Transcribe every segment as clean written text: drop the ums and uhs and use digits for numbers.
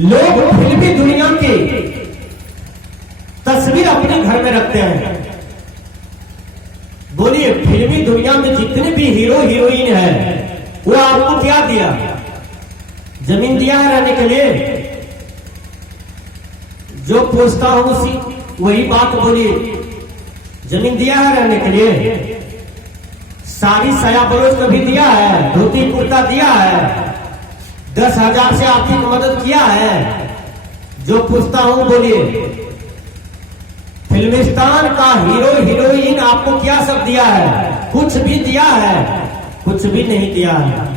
लोग फिल्मी दुनिया की तस्वीर अपने घर में रखते हैं। बोलिए, फिल्मी दुनिया में जितने भी हीरो हीरोइन है वो आपको क्या दिया? जमीन दिया है रहने के लिए? जो पूछता हूं उसी वही बात बोलिए, जमीन दिया है रहने के लिए? साड़ी साया ब्लाउज कभी दिया है? धोती कुर्ता दिया है? 10,000 से आर्थिक मदद किया है? जो पूछता हूं बोलिए, फिल्मिस्तान का हीरो हीरोइन आपको क्या सब दिया है? कुछ भी दिया है? कुछ भी नहीं दिया है।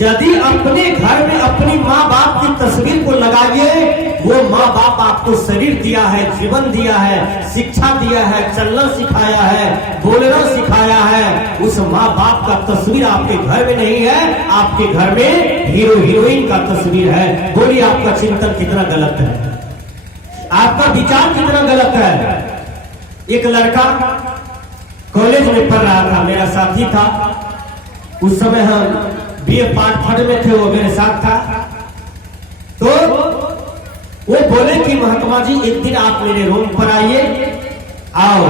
यदि अपने घर में अपनी माँ बाप की तस्वीर को लगाइए, वो माँ बाप आपको शरीर दिया है, जीवन दिया है, शिक्षा दिया है, चलना सिखाया है, बोलना सिखाया है। उस माँ बाप का तस्वीर आपके घर में नहीं है, आपके घर में हीरो हीरोइन का तस्वीर है। बोलिए, आपका चिंतन कितना गलत है, आपका विचार कितना गलत है। एक लड़का कॉलेज में पढ़ रहा था, मेरा साथी था। उस समय हम बीए पार्ट थर्ड में थे, वो मेरे साथ था। तो वो बोले कि महात्मा जी, एक दिन आप मेरे रूम पर आइए, आओ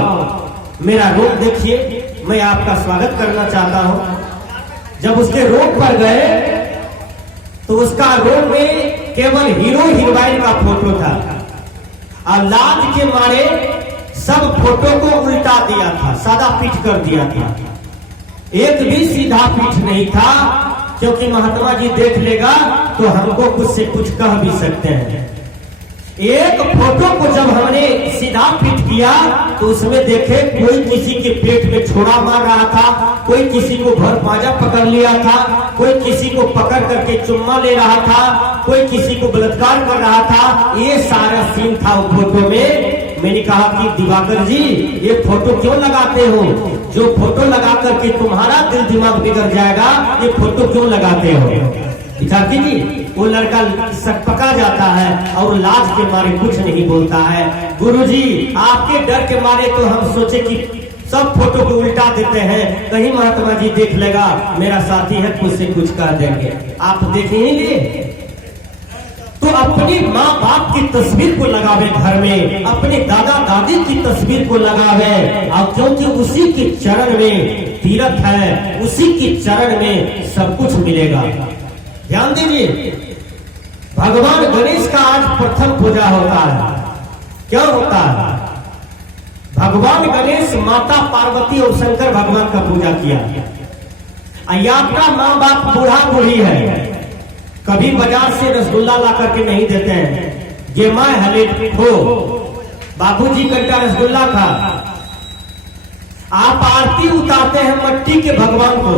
मेरा रूम देखिए, मैं आपका स्वागत करना चाहता हूं। जब उसके रूम पर गए तो उसका रूम में केवल हीरो हीरोइन का फोटो था और लाज के मारे सब फोटो को उल्टा दिया था, सादा पीठ कर दिया था। एक भी सीधा पीठ नहीं था, क्योंकि महात्मा जी देख लेगा तो हमको कुछ से कुछ कह भी सकते हैं। एक फोटो को जब हमने सीधा पीठ किया तो उसमें देखे कोई किसी के पेट में छोड़ा मार रहा था, कोई किसी को भर पाजा पकड़ लिया था, कोई किसी को पकड़ करके चुम्मा ले रहा था, कोई किसी को बलात्कार कर रहा था। ये सारा सीन था वो फोटो में। मैंने कहा कि दिवाकर जी, ये फोटो क्यों लगाते हो? जो फोटो लगा करके तुम्हारा दिल दिमाग बिगड़ जाएगा, ये फोटो क्यों लगाते हो? विचार कीजिए। वो लड़का सकपका जाता है और लाज के मारे कुछ नहीं बोलता है। गुरुजी, आपके डर के मारे तो हम सोचे कि सब फोटो को उल्टा देते हैं, कहीं महात्मा जी देख लेगा, मेरा साथी है, कुछ से कुछ कह देंगे। आप देख ही लिए तो अपनी माँ बाप की तस्वीर को लगावे घर में, अपने दादा दादी की तस्वीर को लगावे, और क्योंकि उसी के चरण में तीर्थ है, उसी के चरण में सब कुछ मिलेगा। ध्यान दीजिए, भगवान गणेश का आज प्रथम पूजा होता है। क्या होता है? भगवान गणेश माता पार्वती और शंकर भगवान का पूजा किया। आपका माँ बाप बूढ़ा बूढ़ी है, कभी बाजार से रसगुल्ला ला करके नहीं देते हैं। ये माँ हले हो, बाबूजी कंटा रसगुल्ला खा। आप आरती उतारते हैं मट्टी के भगवान को,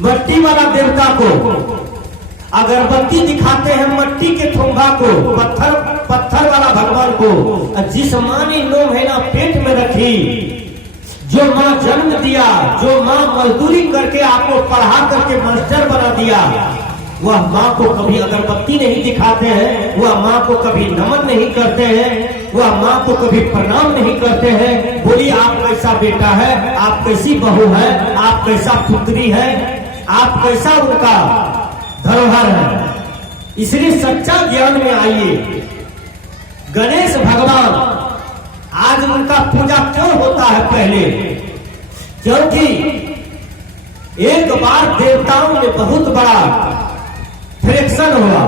मट्टी वाला देवता को, अगरबत्ती दिखाते हैं मट्टी के थोंगा को, पत्थर वाला भगवान को। जिस माँ ने 9 महीना पेट में रखी, जो माँ जन्म दिया, जो माँ मजदूरी करके आपको पढ़ा करके मास्टर बना दिया, वह माँ को कभी अगरबत्ती नहीं दिखाते हैं, वह माँ को कभी नमन नहीं करते हैं, वह माँ को कभी प्रणाम नहीं करते हैं। बोलिए, आप कैसा बेटा है, आप कैसी बहू है, आप कैसा पुत्री है, आप कैसा उनका धरोहर है। इसलिए सच्चा ज्ञान में आइए। गणेश भगवान आज उनका पूजा क्यों होता है? पहले क्योंकि एक बार देवताओं में बहुत बड़ा फ्रिक्शन हुआ।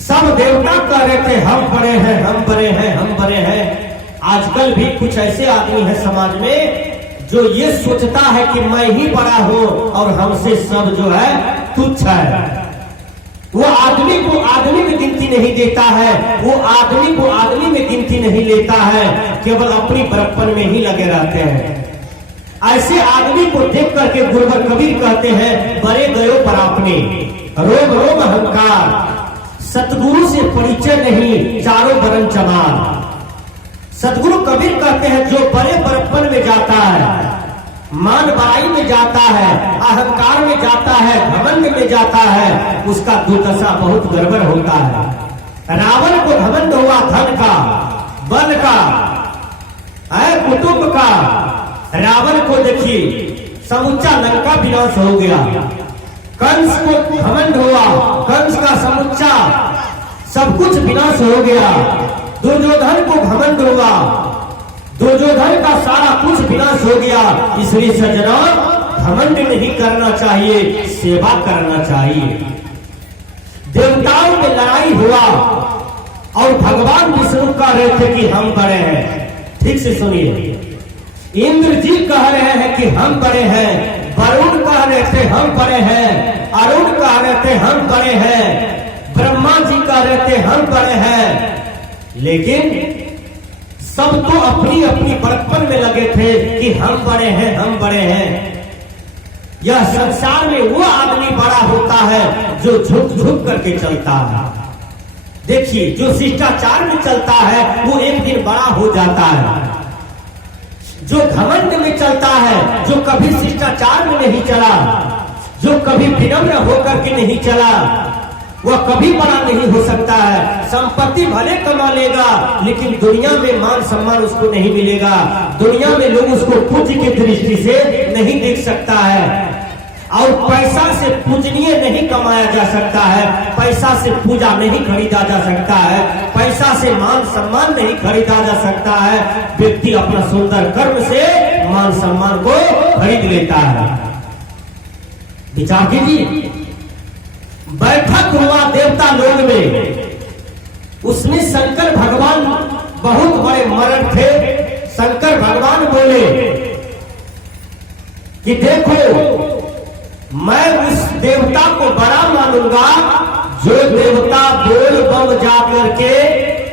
सब देवता कह रहे थे हम बड़े हैं, हम बड़े हैं, हम बड़े हैं। आजकल भी कुछ ऐसे आदमी हैं समाज में जो ये सोचता है कि मैं ही बड़ा हूं और हमसे सब जो है तुच्छ है। वो आदमी को आदमी में गिनती नहीं देता है, वो आदमी को आदमी में गिनती नहीं लेता है, केवल अपनी बड़प्पन में ही लगे रहते हैं। ऐसे आदमी को देख करके गुरुवर कबीर कहते हैं, बड़े गयो पर आपने रोम रोम अहंकार, सतगुरु से परिचय नहीं चारों बरन चमार। सतगुरु कबीर कहते हैं, जो बड़े बड़प्पन में जाता है, मान बड़ाई में जाता है, अहंकार में जाता है, घमंड में जाता है, उसका दुर्दशा बहुत गड़बड़ होता है। रावण को घमंड हुआ धन का, बल का, कुटुंब का। रावण को देखिए, समूचा लंका विनाश हो गया। कंस को घमंड हुआ, कंस का समुच्चा सब कुछ विनाश हो गया। दुर्योधन को घमंड हुआ, दुर्योधन का सारा कुछ विनाश हो गया। इसलिए सज्जना, घमंड नहीं करना चाहिए, सेवा करना चाहिए। देवताओं में लड़ाई हुआ और भगवान विष्णु कह रहे थे कि हम बड़े हैं। ठीक से सुनिए, इंद्र जी कह रहे हैं कि हम बड़े हैं, वरुण कह रहे थे हम बड़े हैं, अरुण कह रहे थे हम बड़े हैं, ब्रह्मा जी कह रहे थे हम बड़े हैं। लेकिन सब तो अपनी अपनी बड़प्पन में लगे थे कि हम बड़े हैं, हम बड़े हैं। यह संसार में वो आदमी बड़ा होता है जो झुक झुक करके चलता है। देखिए, जो शिष्टाचार में चलता है वो एक दिन बड़ा हो जाता है। जो घमंड में चलता है, जो कभी शिष्टाचार में नहीं चला, जो कभी विनम्र होकर के नहीं चला, वह कभी बड़ा नहीं हो सकता है। संपत्ति भले कमा लेगा, लेकिन दुनिया में मान सम्मान उसको नहीं मिलेगा। दुनिया में लोग उसको पूज्य की दृष्टि से नहीं देख सकता है। और पैसा से पूजनीय नहीं कमाया जा सकता है, पैसा से पूजा नहीं खरीदा जा सकता है, पैसा से मान सम्मान नहीं खरीदा जा सकता है। व्यक्ति अपना सुंदर कर्म से मान सम्मान को खरीद लेता है। विचार कीजिए, बैठक हुआ देवता लोक में, उसमें शंकर भगवान बहुत बड़े मरण थे। शंकर भगवान बोले कि देखो, मैं उस देवता को बड़ा मानूंगा जो देवता बोल बम जा करके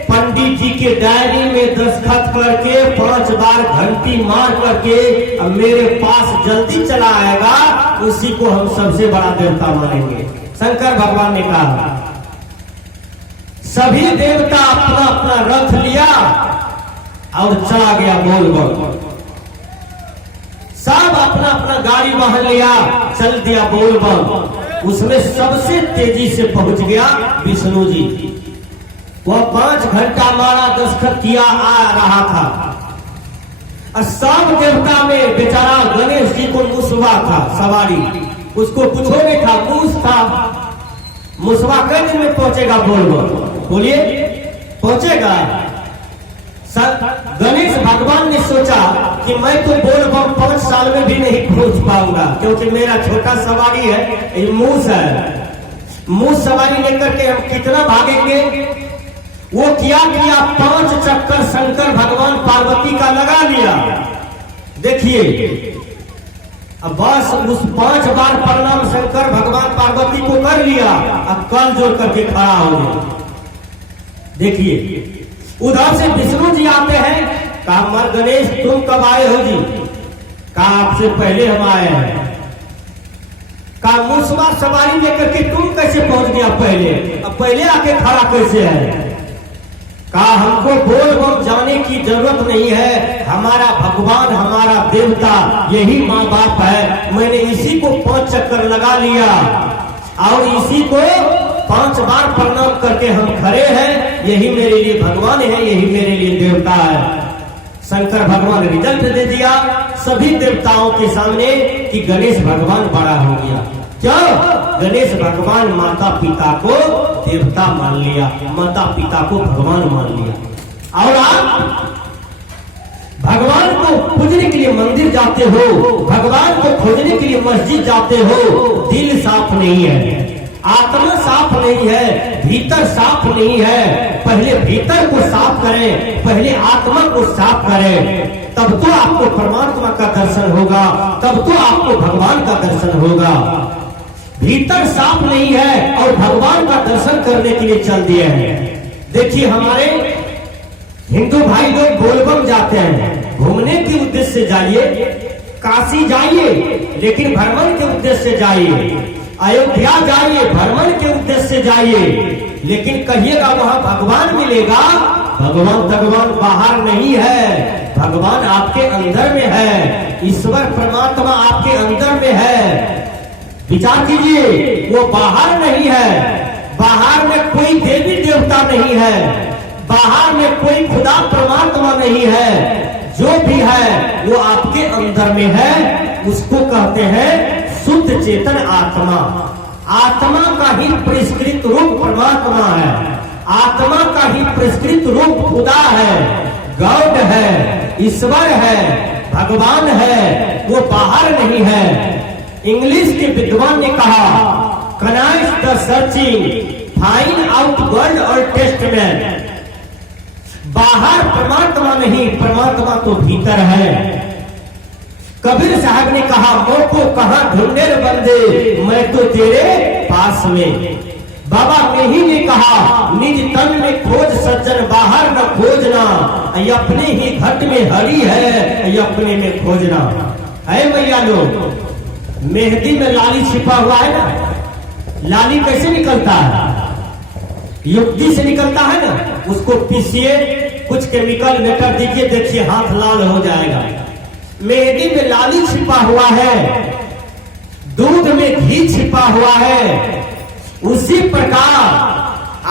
पंडित जी के डायरी में दस्तखत करके 5 बार घंटी मार करके मेरे पास जल्दी चला आएगा, उसी को हम सबसे बड़ा देवता मानेंगे। शंकर भगवान ने कहा। सभी देवता अपना अपना रथ लिया और चला गया बोल बम। सब अपना अपना गाड़ी वाहन लिया, चल दिया बोल बम। उसमें सबसे तेजी से पहुंच गया विष्णु जी। वह 5 घंटा मारा, दस्तखत किया, आ रहा था। और सब देवता में बेचारा गणेश जी को मुसवा था सवारी, उसको कुछ नहीं था, मूस था। मुसवा कई दिन में पहुंचेगा बोल बम? बोलिए, पहुंचेगा? गणेश भगवान ने सोचा कि मैं तो बोल बम 5 साल में भी नहीं पहुंच पाऊंगा, क्योंकि मेरा छोटा सवारी है, ये मूस है। मूस सवारी लेकर के हम कितना भागेंगे? वो क्या किया, 5 चक्कर शंकर भगवान पार्वती का लगा लिया। देखिए, अब बस उस 5 बार प्रणाम शंकर भगवान पार्वती को कर लिया, अब कल जोड़ करके खड़ा हो गया। देखिए, उधर से विष्णु जी आते हैं। कहा, मर गणेश तुम कब आए हो जी? कहा, आपसे पहले हम आए हैं। कहा, मुसवा सवारी लेकर के तुम कैसे पहुंच गया पहले? अब पहले आके खड़ा कैसे है? कहा, हमको बोल बम जाने की जरूरत नहीं है, हमारा भगवान, हमारा देवता यही माँ बाप है। मैंने इसी को 5 चक्कर लगा लिया और इसी को 5 बार प्रणाम करके हम खड़े हैं। यही मेरे लिए भगवान है, यही मेरे लिए देवता है। शंकर भगवान रिजल्ट दे दिया सभी देवताओं के सामने कि गणेश भगवान बड़ा हो गया। क्यों? गणेश भगवान माता पिता को देवता मान लिया, माता पिता को भगवान मान लिया। और आप भगवान को पूजने के लिए मंदिर जाते हो, भगवान को खोजने के लिए मस्जिद जाते हो, दिल साफ नहीं है, आत्मा साफ नहीं है, भीतर साफ नहीं है। पहले भीतर को साफ करें, पहले आत्मा को साफ करें, तब तो आपको परमात्मा का दर्शन होगा, तब तो आपको भगवान का दर्शन होगा। भीतर साफ नहीं है और भगवान का दर्शन करने के लिए चल दिए हैं। देखिए, हमारे हिंदू भाई लोग बोलबम जाते हैं, घूमने के उद्देश्य से जाइए, काशी जाइए, लेकिन भ्रमण के उद्देश्य से जाइए। अयोध्या जाइए, भ्रमण के उद्देश्य से जाइए, लेकिन कहिएगा वहां भगवान मिलेगा। भगवान बाहर नहीं है, भगवान आपके अंदर में है, ईश्वर परमात्मा आपके अंदर में है। विचार कीजिए, वो बाहर नहीं है, बाहर में कोई देवी देवता नहीं है, बाहर में कोई खुदा परमात्मा नहीं है। जो भी है वो आपके अंदर में है, उसको कहते हैं शुद्ध चेतन आत्मा। आत्मा का ही परिष्कृत रूप परमात्मा है, आत्मा का ही परिष्कृत रूप खुदा है, गॉड है, ईश्वर है, भगवान है, वो बाहर नहीं है। इंग्लिश के विद्वान ने कहा, कनाइस the searching find out world और टेस्टमेंट। बाहर परमात्मा नहीं, परमात्मा तो भीतर है। कबीर साहब ने कहा, मोको कहां ढूंढे रे बंदे, मैं तो तेरे पास में। बाबा मेही ने कहा, निज तन में खोज सज्जन, बाहर न खोजना, अपने ही घट में हरी है, अपने में खोजना है। मैया लोग, मेहंदी में लाली छिपा हुआ है ना, लाली कैसे निकलता है? युक्ति से निकलता है ना। उसको पीसिए, कुछ केमिकल मेटर दीजिए, देखिए हाथ लाल हो जाएगा। मेहंदी में लाली छिपा हुआ है, दूध में घी छिपा हुआ है। उसी प्रकार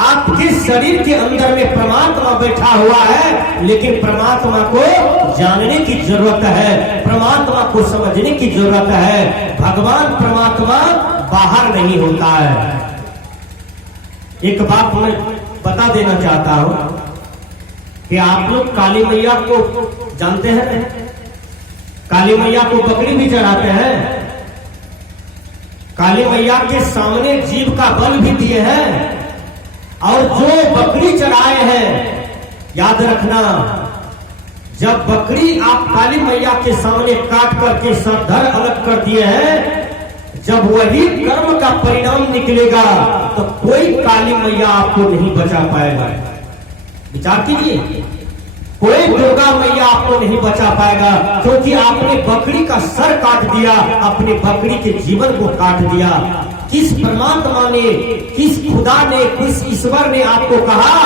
आपके शरीर के अंदर में परमात्मा बैठा हुआ है, लेकिन परमात्मा को जानने की जरूरत है, परमात्मा को समझने की जरूरत है। भगवान परमात्मा बाहर नहीं होता है। एक बात मैं बता देना चाहता हूं कि आप लोग काली मैया को जानते हैं? काली मैया को बकरी भी चढ़ाते हैं। काली मैया के सामने जीव का बल भी दिए हैं, और जो बकरी चढ़ाए हैं, याद रखना, जब बकरी आप काली मैया के सामने काट करके सरधर अलग कर दिए हैं, जब वही कर्म का परिणाम निकलेगा तो कोई काली मैया आपको नहीं बचा पाएगा। विचार कीजिए, कोई दुर्गा मैया आपको नहीं बचा पाएगा, क्योंकि आपने बकरी का सर काट दिया, अपने बकरी के जीवन को काट दिया। किस परमात्मा ने, किस खुदा ने, किस ईश्वर ने आपको कहा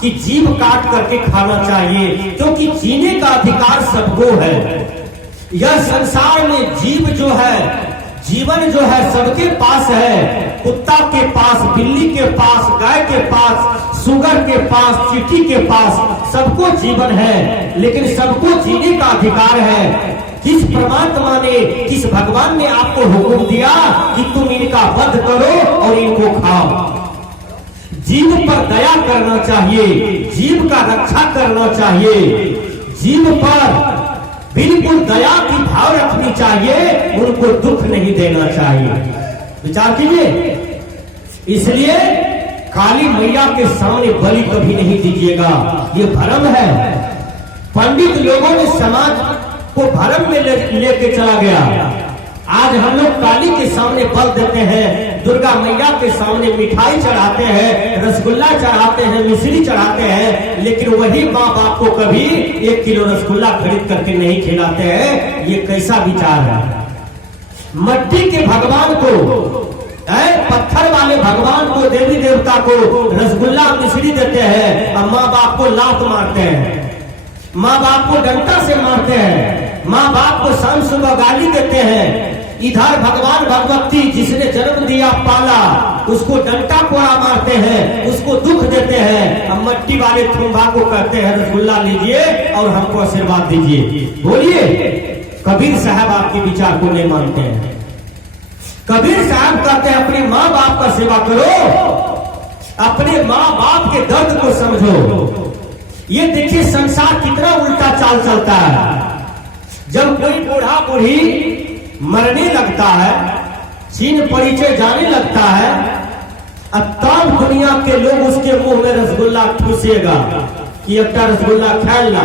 कि जीव काट करके खाना चाहिए? क्योंकि जीने का अधिकार सबको है। यह संसार में जीव जो है, जीवन जो है सबके पास है। कुत्ता के पास, बिल्ली के पास, गाय के पास, सुगर के पास, चींटी के पास, सबको जीवन है, लेकिन सबको जीने का अधिकार है। किस परमात्मा ने, किस भगवान ने आपको हुक्म दिया कि तुम इनका वध करो और इनको खाओ? जीव पर दया करना चाहिए, जीव का रक्षा करना चाहिए, जीव पर बिल्कुल दया की भाव रखनी चाहिए, उनको दुख नहीं देना चाहिए। विचार कीजिए। इसलिए काली मैया के सामने बलि कभी नहीं दीजिएगा, ये भ्रम है। पंडित लोगों ने समाज को भ्रम में लेके चला गया। आज हम लोग काली के सामने बल देते हैं, दुर्गा मैया के सामने मिठाई चढ़ाते हैं, रसगुल्ला चढ़ाते हैं, मिश्री चढ़ाते हैं, लेकिन वही माँ बाप को कभी 1 किलो रसगुल्ला खरीद करके नहीं खिलाते हैं। ये कैसा विचार है? मट्टी के भगवान को, पत्थर वाले भगवान को, देवी देवता को रसगुल्ला मिश्री देते हैं, और माँ बाप को लात मारते हैं, माँ बाप को डंडा से मारते हैं, माँ बाप को शाम सुबह गाली देते हैं। इधर भगवान भगवती जिसने जन्म दिया पाला, उसको डंडा कोड़ा मारते हैं, उसको दुख देते हैं। अब मट्टी वाले थुम्बा को कहते हैं रसगुल्ला लीजिए और हमको आशीर्वाद दीजिए। बोलिए, कबीर साहब आपके विचार को नहीं मानते हैं। कबीर साहब कहते हैं अपने माँ बाप का सेवा करो, अपने माँ बाप के दर्द को समझो। ये देखिए संसार कितना उल्टा चाल चलता है। जब कोई बूढ़ा बूढ़ी मरने लगता है, चीन परिचय जाने लगता है, तब दुनिया के लोग उसके मुंह में रसगुल्ला ठूसेगा कि एक रसगुल्ला खा ला।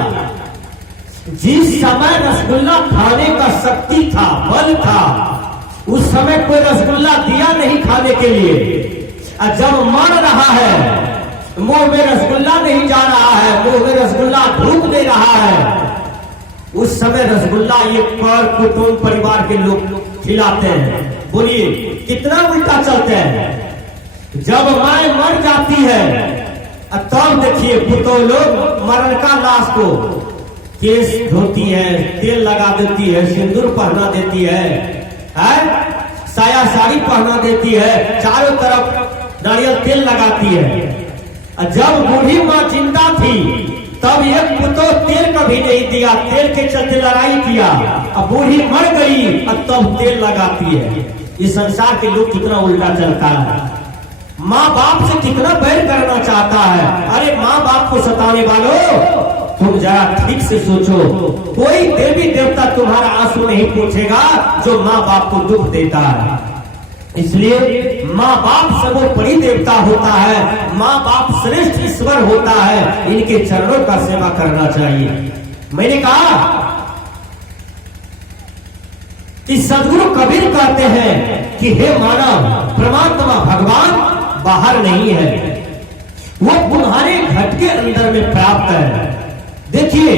जिस समय रसगुल्ला खाने का शक्ति था, बल था, उस समय कोई रसगुल्ला दिया नहीं खाने के लिए। जब मर रहा है, मुंह में रसगुल्ला नहीं जा रहा है, मुंह में रसगुल्ला धूप दे रहा है, उस समय रसगुल्ला ये पर कुटुंब परिवार के लोग खिलाते हैं। बोलिए कितना उल्टा चलते हैं। जब माँ मर जाती है, तब देखिए पुतौ लोग मरण का लाश को केस धोती है, तेल लगा देती है, सिंदूर पहना देती है, साया साड़ी पहना देती है, चारों तरफ नारियल तेल लगाती है। जब बूढ़ी माँ जिंदा थी, तब एक पुतौ तेल कभी नहीं दिया, तेल के चलते लड़ाई किया। अब बूढ़ी मर गई, अब तब तेल लगाती है। इस संसार के लोग कितना उल्टा चलता है, माँ बाप से कितना बैर करना चाहता है। अरे माँ बाप को सताने वालों, तुम जरा ठीक से सोचो, कोई देवी देवता तुम्हारा आंसू नहीं पूछेगा जो माँ बाप को दुख देता है। इसलिए माँ बाप सर्वोपरि देवता होता है, माँ बाप श्रेष्ठ ईश्वर होता है, इनके चरणों का सेवा करना चाहिए। मैंने कहा कि सदगुरु कबीर कहते हैं कि हे मानव, परमात्मा भगवान बाहर नहीं है, वो तुम्हारे घट के अंदर में प्राप्त है। देखिए